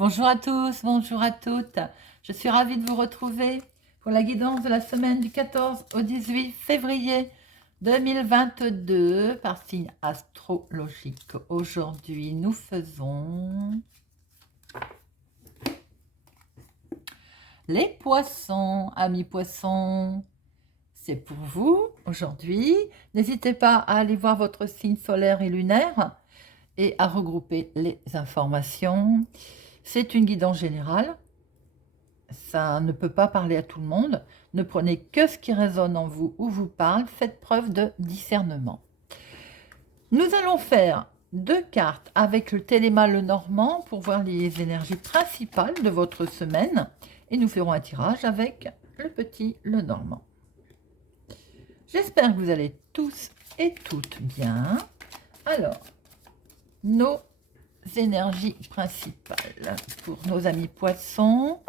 Bonjour à tous, bonjour à toutes. Je suis ravie de vous retrouver pour la guidance de la semaine du 14 au 18 février 2022 par signe astrologique. Aujourd'hui, nous faisons les poissons. Amis poissons, c'est pour vous aujourd'hui. N'hésitez pas à aller voir votre signe solaire et lunaire et à regrouper les informations. C'est une guidance générale. Ça ne peut pas parler à tout le monde. Ne prenez que ce qui résonne en vous ou vous parle. Faites preuve de discernement. Nous allons faire 2 cartes avec le Téléma Lenormand pour voir les énergies principales de votre semaine. Et nous ferons un tirage avec le petit Lenormand. J'espère que vous allez tous et toutes bien. Alors, nos énergies principales pour nos amis poissons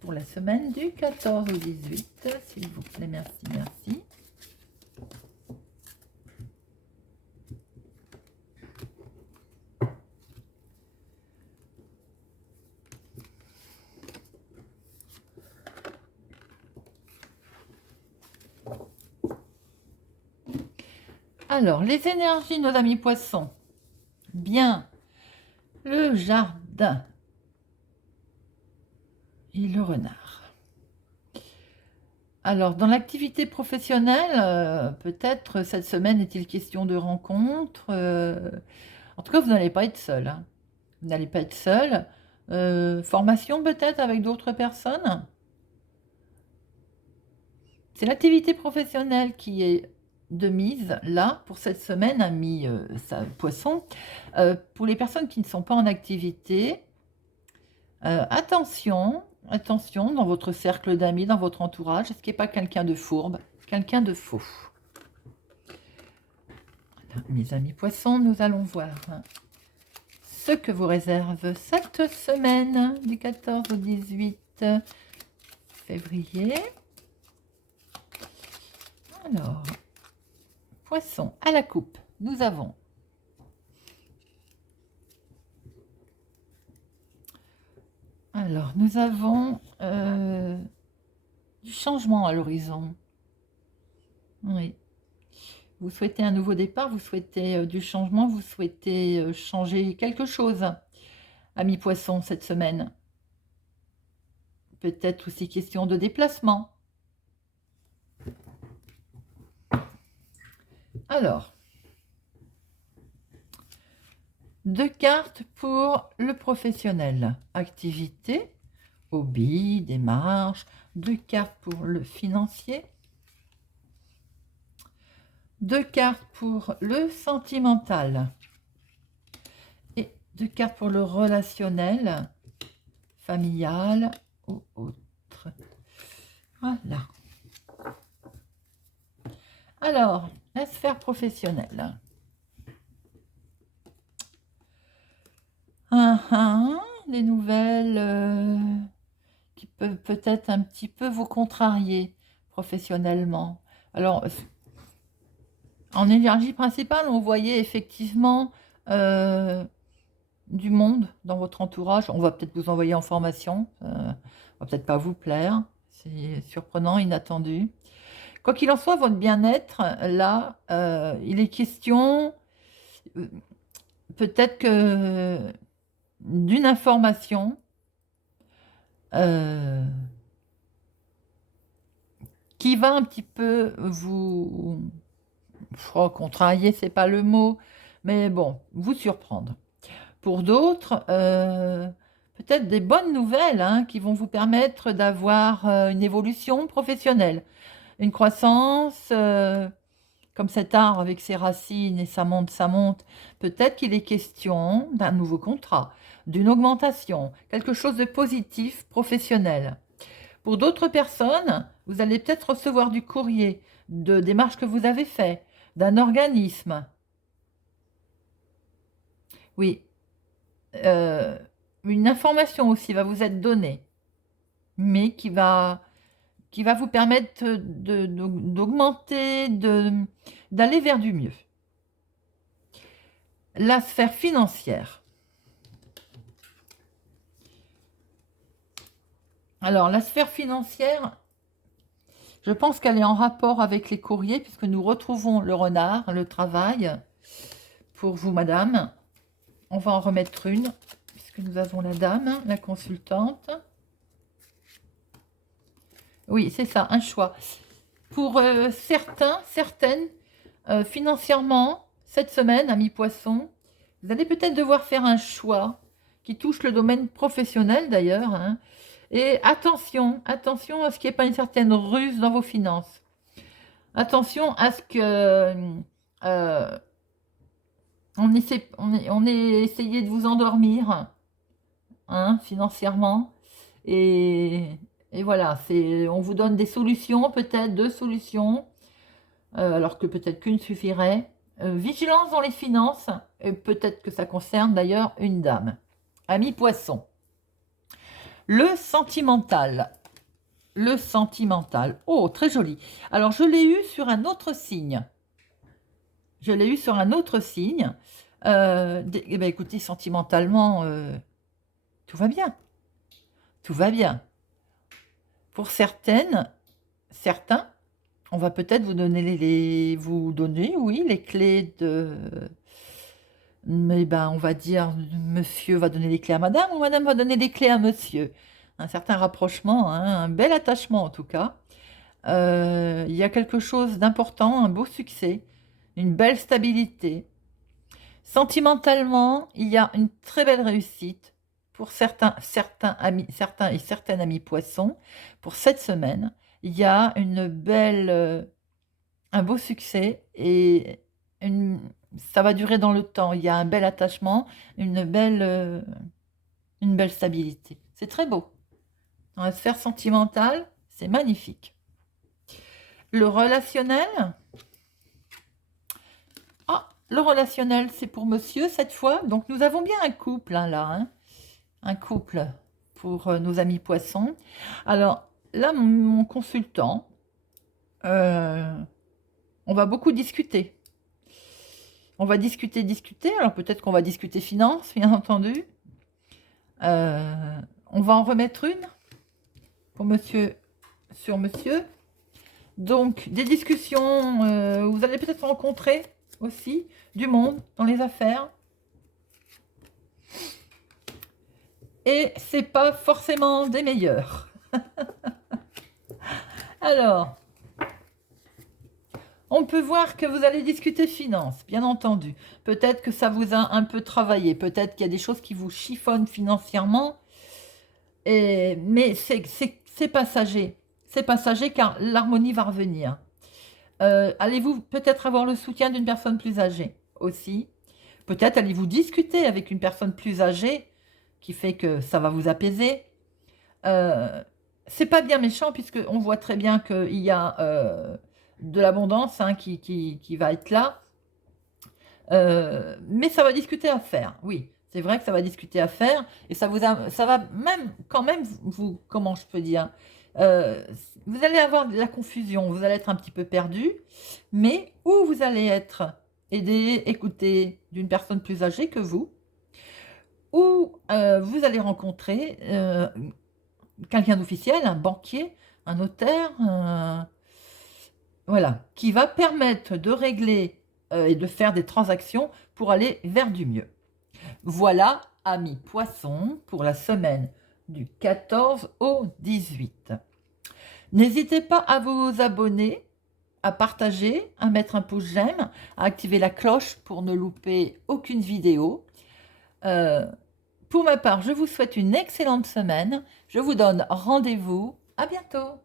pour la semaine du 14 au 18, s'il vous plaît, merci, merci. Alors, les énergies de nos amis poissons. Bien, le jardin et le renard. Alors, dans l'activité professionnelle, peut-être cette semaine est-il question de rencontres. En tout cas, vous n'allez pas être seul. Hein. Vous n'allez pas être seul. Formation peut-être avec d'autres personnes. C'est l'activité professionnelle qui est de mise là pour cette semaine, amis poisson. Pour les personnes qui ne sont pas en activité, attention dans votre cercle d'amis, dans votre entourage, est-ce qu'il n'y a pas quelqu'un de fourbe, quelqu'un de faux? Voilà, mes amis poissons, nous allons voir ce que vous réserve cette semaine du 14 au 18 février. Alors, poisson à la coupe, nous avons du changement à l'horizon. Oui. Vous souhaitez un nouveau départ, vous souhaitez du changement, vous souhaitez changer quelque chose, amis poissons, cette semaine. Peut-être aussi question de déplacement. Alors, 2 cartes pour le professionnel. Activité, hobby, démarche. 2 cartes pour le financier. 2 cartes pour le sentimental. Et 2 cartes pour le relationnel, familial ou autre. Voilà. Alors, la sphère professionnelle. Des nouvelles qui peuvent peut-être un petit peu vous contrarier professionnellement. Alors, en énergie principale, on voyait effectivement du monde dans votre entourage. On va peut-être vous envoyer en formation. Va peut-être pas vous plaire. C'est surprenant, inattendu. Quoi qu'il en soit, votre bien-être, là, il est question peut-être que d'une information qui va un petit peu vous contrarier, c'est pas le mot, mais bon, vous surprendre. Pour d'autres, peut-être des bonnes nouvelles hein, qui vont vous permettre d'avoir une évolution professionnelle, une croissance, comme cet arbre avec ses racines et ça monte. Peut-être qu'il est question d'un nouveau contrat, d'une augmentation, quelque chose de positif professionnel. Pour d'autres personnes, vous allez peut-être recevoir du courrier, de démarches que vous avez faites, d'un organisme. Oui, une information aussi va vous être donnée, mais qui va vous permettre d'augmenter, d'aller vers du mieux. La sphère financière. Alors, la sphère financière, je pense qu'elle est en rapport avec les courriers, puisque nous retrouvons le renard, le travail, pour vous, madame. On va en remettre une, puisque nous avons la dame, la consultante. Oui, c'est ça, un choix. Pour certaines, financièrement, cette semaine, amis poissons, vous allez peut-être devoir faire un choix qui touche le domaine professionnel d'ailleurs, hein. Et attention, attention à ce qu'il n'y ait pas une certaine ruse dans vos finances. Attention à ce que on ait essayé de vous endormir, hein, financièrement. Et, et voilà, on vous donne des solutions, peut-être deux solutions, alors que peut-être qu'une suffirait. Vigilance dans les finances, et peut-être que ça concerne d'ailleurs une dame. Ami poisson. Le sentimental. Le sentimental. Oh, très joli. Alors, je l'ai eu sur un autre signe. Je l'ai eu sur un autre signe. Eh ben, écoutez, sentimentalement, tout va bien. Tout va bien. Pour certaines, certains, on va peut-être vous donner vous donner, oui, les clés de. Mais ben, on va dire, monsieur va donner les clés à madame ou madame va donner les clés à monsieur. Un certain rapprochement, hein, un bel attachement en tout cas. Il y a quelque chose d'important, un beau succès, une belle stabilité. Sentimentalement, il y a une très belle réussite pour certains et certaines amis poissons. Pour cette semaine, il y a un beau succès et ça va durer dans le temps. Il y a un bel attachement, une belle stabilité. C'est très beau. Dans la sphère sentimentale, c'est magnifique. Le relationnel, le relationnel, c'est pour monsieur cette fois. Donc, nous avons bien un couple hein, là. Hein. Un couple pour nos amis poissons. Alors, là, mon consultant, on va beaucoup discuter. On va discuter. Alors, peut-être qu'on va discuter finances, bien entendu. On va en remettre une pour monsieur, sur monsieur. Donc, des discussions, vous allez peut-être rencontrer aussi du monde dans les affaires. Et c'est pas forcément des meilleurs. Alors, on peut voir que vous allez discuter finances, bien entendu. Peut-être que ça vous a un peu travaillé. Peut-être qu'il y a des choses qui vous chiffonnent financièrement. Mais c'est passager. C'est passager car l'harmonie va revenir. Allez-vous peut-être avoir le soutien d'une personne plus âgée aussi. Peut-être allez-vous discuter avec une personne plus âgée qui fait que ça va vous apaiser. C'est pas bien méchant puisqu'on voit très bien qu'il y a de l'abondance hein, qui va être là. Mais ça va discuter à faire, oui. C'est vrai que ça va discuter à faire et ça va même quand même vous comment je peux dire vous allez avoir de la confusion, vous allez être un petit peu perdu, mais où vous allez être aidé, écouté d'une personne plus âgée que vous, ou vous allez rencontrer quelqu'un d'officiel, un banquier, un notaire, voilà, qui va permettre de régler et de faire des transactions pour aller vers du mieux. Voilà, amis poissons, pour la semaine du 14 au 18. N'hésitez pas à vous abonner, à partager, à mettre un pouce j'aime, à activer la cloche pour ne louper aucune vidéo. Pour ma part, je vous souhaite une excellente semaine. Je vous donne rendez-vous. À bientôt.